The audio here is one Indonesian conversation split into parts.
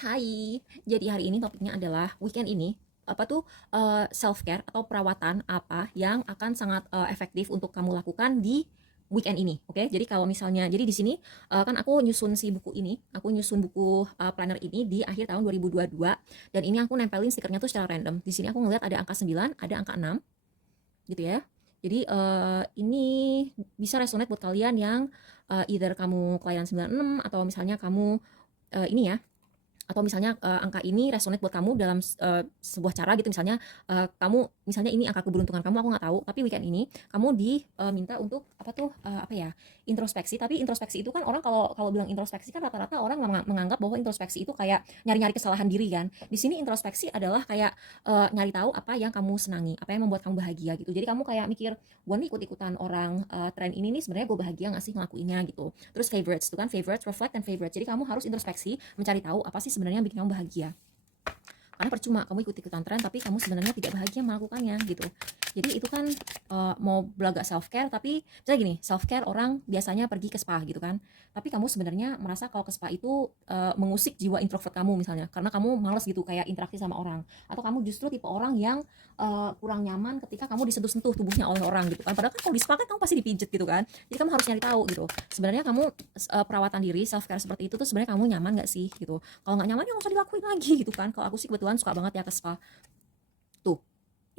Hai, jadi hari ini topiknya adalah weekend ini apa tuh self care atau perawatan apa yang akan sangat efektif untuk kamu lakukan di weekend ini, oke? Jadi kalau misalnya, jadi di sini kan aku nyusun si buku ini, aku nyusun buku planner ini di akhir tahun 2022 dan ini aku nempelin stikernya tuh secara random. Di sini aku ngeliat ada angka 9, ada angka 6, gitu ya. Jadi ini bisa resonate buat kalian yang either kamu kelahiran 96 atau misalnya kamu ini ya, atau misalnya angka ini resonate buat kamu dalam sebuah cara gitu, misalnya kamu misalnya ini angka keberuntungan kamu, aku nggak tahu, tapi weekend ini kamu diminta untuk apa tuh apa ya, introspeksi. Tapi introspeksi itu kan orang kalau kalau bilang introspeksi kan rata-rata orang menganggap bahwa introspeksi itu kayak nyari-nyari kesalahan diri kan. Di sini introspeksi adalah kayak nyari tahu apa yang kamu senangi, apa yang membuat kamu bahagia gitu. Jadi kamu kayak mikir, gue nih ikut-ikutan orang tren ini nih, sebenarnya gue bahagia nggak sih ngelakuinnya gitu. Terus favorites itu kan, favorites, reflect, dan favorites. Jadi kamu harus introspeksi, mencari tahu apa sih sebenarnya yang bikin kamu bahagia. Karena percuma kamu ikut-ikutan tren tapi kamu sebenarnya tidak bahagia melakukannya gitu. Jadi itu kan mau belaga self care, tapi misalnya gini, self care orang biasanya pergi ke spa gitu kan, tapi kamu sebenarnya merasa kalau ke spa itu mengusik jiwa introvert kamu misalnya, karena kamu males gitu kayak interaksi sama orang, atau kamu justru tipe orang yang kurang nyaman ketika kamu disentuh-sentuh tubuhnya oleh orang gitu kan. Padahal kan kalau di spa kan kamu pasti dipijet gitu kan. Jadi kamu harus nyari tahu gitu, sebenarnya kamu perawatan diri self care seperti itu tuh sebenarnya kamu nyaman nggak sih gitu. Kalau nggak nyaman ya nggak usah dilakuin lagi gitu kan. Kalau aku sih kebetulan suka banget ya ke spa. Tuh,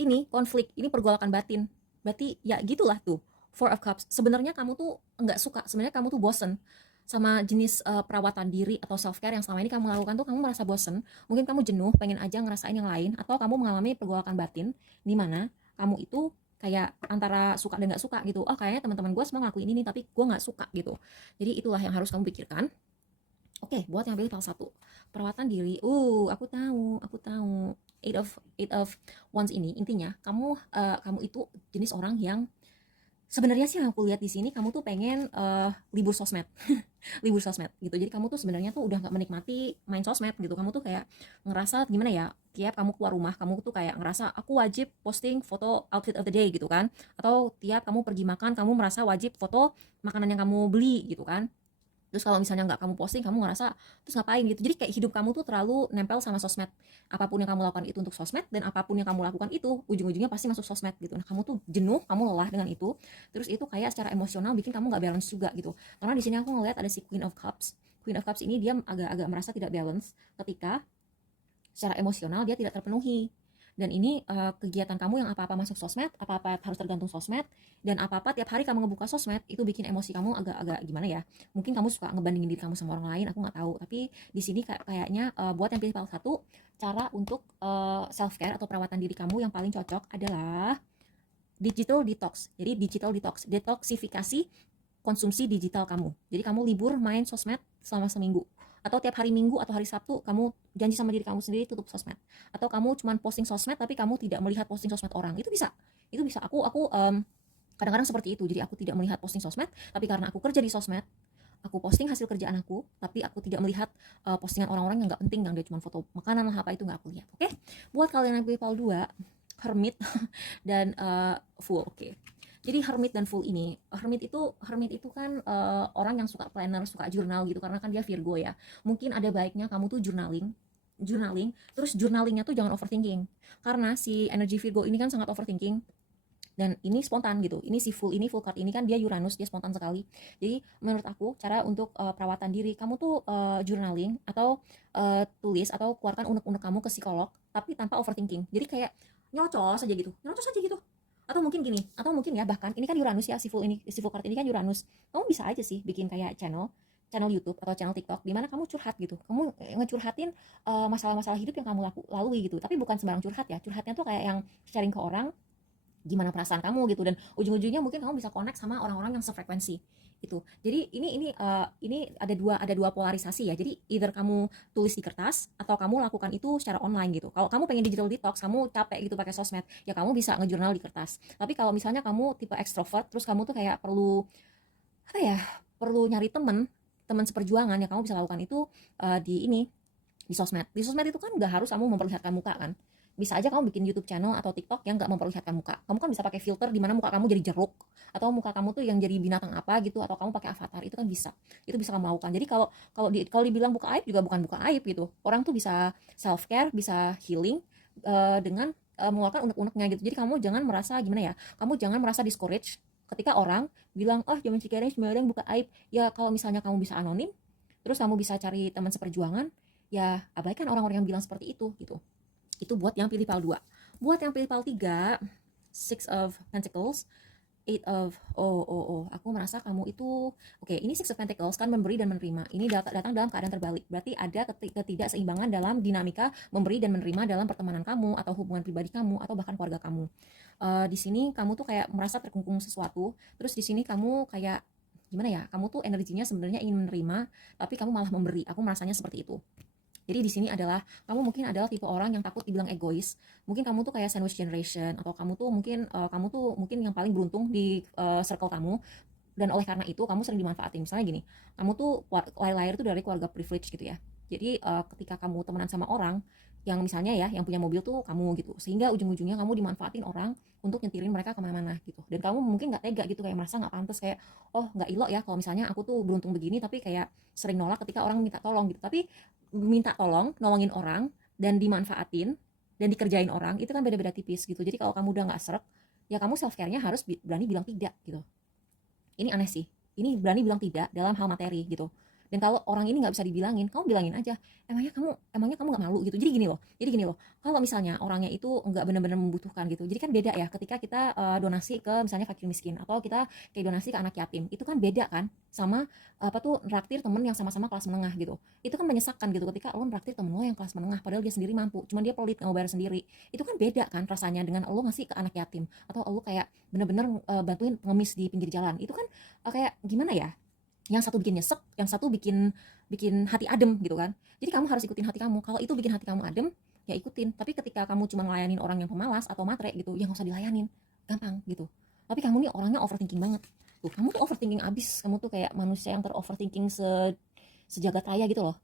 ini konflik, ini pergolakan batin. Berarti ya gitulah tuh. Four of Cups. Sebenarnya kamu tuh nggak suka, sebenarnya kamu tuh bosen sama jenis perawatan diri atau self care yang selama ini kamu lakukan tuh. Kamu merasa bosen, mungkin kamu jenuh, pengen aja ngerasain yang lain, atau kamu mengalami pergolakan batin di mana kamu itu kayak antara suka dan nggak suka gitu. Oh kayaknya teman-teman gue semua ngelakuin ini tapi gue nggak suka gitu. Jadi itulah yang harus kamu pikirkan. Oke, buat yang pilih salah satu, perawatan diri. Aku tahu. Eight of Wands ini intinya kamu kamu itu jenis orang yang sebenarnya sih yang aku lihat di sini kamu tuh pengen libur sosmed, libur sosmed gitu. Jadi kamu tuh sebenarnya tuh udah nggak menikmati main sosmed gitu. Kamu tuh kayak ngerasa gimana ya? Tiap kamu keluar rumah, kamu tuh kayak ngerasa aku wajib posting foto outfit of the day gitu kan? Atau tiap kamu pergi makan, kamu merasa wajib foto makanan yang kamu beli gitu kan? Terus kalau misalnya nggak kamu posting, kamu ngerasa terus ngapain gitu. Jadi kayak hidup kamu tuh terlalu nempel sama sosmed. Apapun yang kamu lakukan itu untuk sosmed, dan apapun yang kamu lakukan itu ujung-ujungnya pasti masuk sosmed gitu. Nah kamu tuh jenuh, kamu lelah dengan itu. Terus itu kayak secara emosional bikin kamu nggak balance juga gitu. Karena di sini aku ngelihat ada si Queen of Cups. Queen of Cups ini dia agak-agak merasa tidak balance ketika secara emosional dia tidak terpenuhi. Dan ini kegiatan kamu yang apa-apa masuk sosmed, apa-apa harus tergantung sosmed, dan apa-apa tiap hari kamu ngebuka sosmed, itu bikin emosi kamu agak-agak gimana ya. Mungkin kamu suka ngebandingin diri kamu sama orang lain, aku nggak tahu. Tapi di sini kayaknya buat yang pilih salah satu, cara untuk self care atau perawatan diri kamu yang paling cocok adalah digital detox. Jadi digital detox, detoksifikasi konsumsi digital kamu. Jadi kamu libur main sosmed selama seminggu. Atau tiap hari Minggu atau hari Sabtu kamu janji sama diri kamu sendiri tutup sosmed. Atau kamu cuman posting sosmed tapi kamu tidak melihat posting sosmed orang. Itu bisa. Itu bisa. Aku kadang-kadang seperti itu. Jadi aku tidak melihat posting sosmed, tapi karena aku kerja di sosmed, aku posting hasil kerjaan aku, tapi aku tidak melihat postingan orang-orang yang nggak penting, yang dia cuma foto makanan lah apa itu nggak aku lihat. Oke? Buat kalian yang PayPal 2, Hermit dan Full. Oke. Jadi hermit dan full ini, hermit itu kan orang yang suka planner, suka jurnal gitu, karena kan dia Virgo ya. Mungkin ada baiknya kamu tuh journaling, journaling, terus journalingnya tuh jangan overthinking. Karena si energi Virgo ini kan sangat overthinking, dan ini spontan gitu. Ini si full ini, full card ini kan dia Uranus, dia spontan sekali. Jadi menurut aku cara untuk perawatan diri kamu tuh journaling atau tulis atau keluarkan unek-unek kamu ke psikolog, tapi tanpa overthinking. Jadi kayak nyocos aja gitu, nyocos aja gitu. Atau mungkin gini, atau mungkin ya, bahkan ini kan Uranus ya, si full ini, si full card ini kan Uranus. Kamu bisa aja sih bikin kayak channel, channel YouTube atau channel TikTok di mana kamu curhat gitu. Kamu ngecurhatin masalah-masalah hidup yang kamu lalui gitu. Tapi bukan sembarang curhat ya. Curhatnya tuh kayak yang sharing ke orang gimana perasaan kamu gitu, dan ujung-ujungnya mungkin kamu bisa connect sama orang-orang yang sefrekuensi itu. Jadi ini ada dua polarisasi ya. Jadi either kamu tulis di kertas atau kamu lakukan itu secara online gitu. Kalau kamu pengen digital detox, kamu capek gitu pakai sosmed, ya kamu bisa ngejurnal di kertas. Tapi kalau misalnya kamu tipe extrovert, terus kamu tuh kayak perlu apa ya, perlu nyari temen, teman seperjuangan, ya kamu bisa lakukan itu di sosmed. Di sosmed itu kan nggak harus kamu memperlihatkan muka kan. Bisa aja kamu bikin YouTube channel atau TikTok yang nggak memperlihatkan muka. Kamu kan bisa pakai filter di mana muka kamu jadi jeruk, atau muka kamu tuh yang jadi binatang apa gitu, atau kamu pakai avatar, itu kan bisa. Itu bisa kamu lakukan. Jadi kalau kalau dibilang buka aib juga bukan buka aib gitu. Orang tuh bisa self care, bisa healing dengan mengeluarkan unek-uneknya gitu. Jadi kamu jangan merasa gimana ya? Kamu jangan merasa discourage ketika orang bilang, "Oh, zaman Cikarang sembarang buka aib." Ya kalau misalnya kamu bisa anonim, terus kamu bisa cari teman seperjuangan, ya abaikan orang-orang yang bilang seperti itu gitu. Itu buat yang pilih PAL 2. Buat yang pilih PAL 3, Six of Pentacles, Eight of aku merasa kamu itu oke, ini Six of Pentacles kan memberi dan menerima. Ini datang dalam keadaan terbalik. Berarti ada ketidakseimbangan dalam dinamika memberi dan menerima dalam pertemanan kamu atau hubungan pribadi kamu atau bahkan keluarga kamu. Di sini kamu tuh kayak merasa terkungkung sesuatu. Terus di sini kamu kayak gimana ya? Kamu tuh energinya sebenarnya ingin menerima, tapi kamu malah memberi. Aku merasanya seperti itu. Jadi di sini adalah kamu mungkin adalah tipe orang yang takut dibilang egois. Mungkin kamu tuh kayak sandwich generation, atau kamu tuh mungkin yang paling beruntung di circle kamu, dan oleh karena itu kamu sering dimanfaatin. Misalnya gini, kamu tuh lahir tuh dari keluarga privilege gitu ya. Jadi ketika kamu temenan sama orang yang misalnya ya yang punya mobil tuh kamu gitu, sehingga ujung-ujungnya kamu dimanfaatin orang untuk nyetirin mereka kemana-mana gitu. Dan kamu mungkin nggak tega gitu, kayak merasa nggak pantas, kayak oh nggak ilok ya kalau misalnya aku tuh beruntung begini, tapi kayak sering nolak ketika orang minta tolong gitu. Tapi minta tolong, nolongin orang, dan dimanfaatin dan dikerjain orang itu kan beda-beda tipis gitu. Jadi kalau kamu udah nggak srek, ya kamu self care-nya harus berani bilang tidak gitu. Ini aneh sih, ini berani bilang tidak dalam hal materi gitu. Dan kalau orang ini nggak bisa dibilangin, kamu bilangin aja, emangnya kamu nggak malu gitu. Jadi gini loh, kalau misalnya orangnya itu nggak benar-benar membutuhkan gitu, jadi kan beda ya ketika kita donasi ke misalnya fakir miskin, atau kita kayak donasi ke anak yatim, itu kan beda kan sama apa tuh nraktir temen yang sama-sama kelas menengah gitu. Itu kan menyesakkan gitu ketika lo nraktir temen lo yang kelas menengah padahal dia sendiri mampu, cuman dia pelit nggak mau bayar sendiri. Itu kan beda kan rasanya dengan lo ngasih ke anak yatim, atau lo kayak bener-bener bantuin pengemis di pinggir jalan. Itu kan kayak gimana ya, yang satu bikin nyesek, yang satu bikin bikin hati adem gitu kan. Jadi kamu harus ikutin hati kamu. Kalau itu bikin hati kamu adem, ya ikutin. Tapi ketika kamu cuma ngelayanin orang yang pemalas atau matre gitu, ya nggak usah dilayanin, gampang gitu. Tapi kamu nih orangnya overthinking banget tuh. Kamu tuh overthinking abis. Kamu tuh kayak manusia yang teroverthinking sejagat raya gitu loh.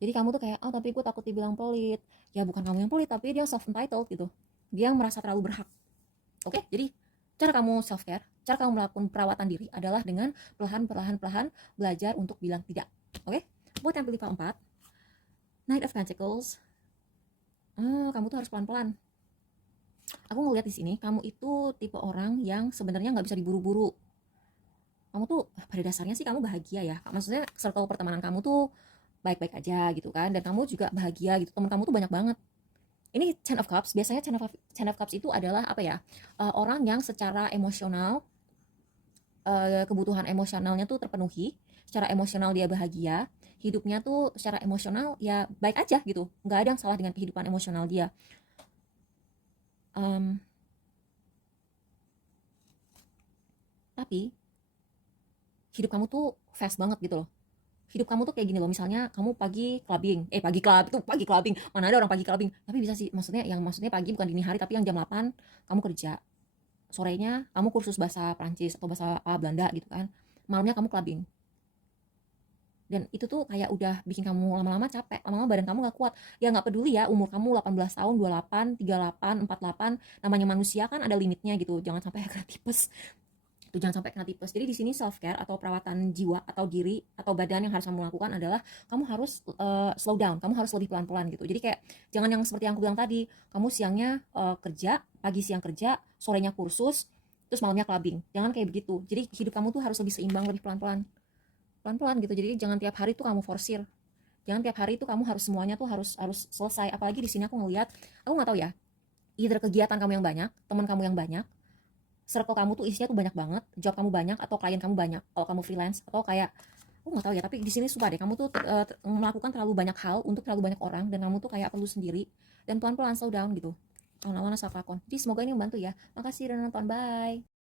Jadi kamu tuh kayak, oh tapi gue takut dibilang pelit. Ya bukan kamu yang pelit, tapi dia self entitled gitu. Dia merasa terlalu berhak. Oke, jadi cara kamu self care, cara kamu melakukan perawatan diri adalah dengan perlahan-perlahan belajar untuk bilang tidak. Oke? Buat yang pilih 4, Knight of Pentacles, kamu tuh harus pelan-pelan. Aku ngeliat di sini, kamu itu tipe orang yang sebenarnya nggak bisa diburu-buru. Kamu tuh pada dasarnya sih kamu bahagia ya. Maksudnya circle pertemanan kamu tuh baik-baik aja gitu kan, dan kamu juga bahagia gitu. Teman kamu tuh banyak banget. Ini Ten of Cups, biasanya Ten of Cups itu adalah apa ya, orang yang secara emosional, kebutuhan emosionalnya tuh terpenuhi, secara emosional dia bahagia, hidupnya tuh secara emosional ya baik aja gitu, nggak ada yang salah dengan kehidupan emosional dia. um, tapi hidup kamu tuh fast banget gitu loh. Hidup kamu tuh kayak gini loh, misalnya kamu pagi clubbing, mana ada orang pagi clubbing, tapi bisa sih, maksudnya pagi bukan dini hari, tapi yang jam 8 kamu kerja, sorenya kamu kursus bahasa Prancis atau bahasa Belanda gitu kan, malamnya kamu clubbing. Dan itu tuh kayak udah bikin kamu lama-lama capek, lama-lama badan kamu gak kuat. Ya nggak peduli ya umur kamu 18 tahun, 28, 38, 48, namanya manusia kan ada limitnya gitu, jangan sampai kena tipes tuh, jangan sampai kena tipes. Jadi di sini self care atau perawatan jiwa atau diri atau badan yang harus kamu lakukan adalah kamu harus slow down, kamu harus lebih pelan-pelan gitu. Jadi kayak jangan yang seperti yang aku bilang tadi, kamu siangnya kerja, pagi siang kerja, sorenya kursus, terus malamnya clubbing. Jangan kayak begitu. Jadi hidup kamu tuh harus lebih seimbang, lebih pelan-pelan, pelan-pelan gitu. Jadi jangan tiap hari tuh kamu forsir, jangan tiap hari tuh kamu harus semuanya tuh harus harus selesai. Apalagi di sini aku ngelihat, aku nggak tahu ya, either kegiatan kamu yang banyak, teman kamu yang banyak, circle kamu tuh isinya tuh banyak banget, job kamu banyak atau klien kamu banyak kalau kamu freelance, atau kayak aku nggak tahu ya, tapi di sini sumpah deh kamu tuh melakukan terlalu banyak hal untuk terlalu banyak orang, dan kamu tuh kayak perlu sendiri dan pelan-pelan slow down gitu. Lawan-lawan self lakon. Jadi semoga ini membantu ya. Makasih udah nonton, bye.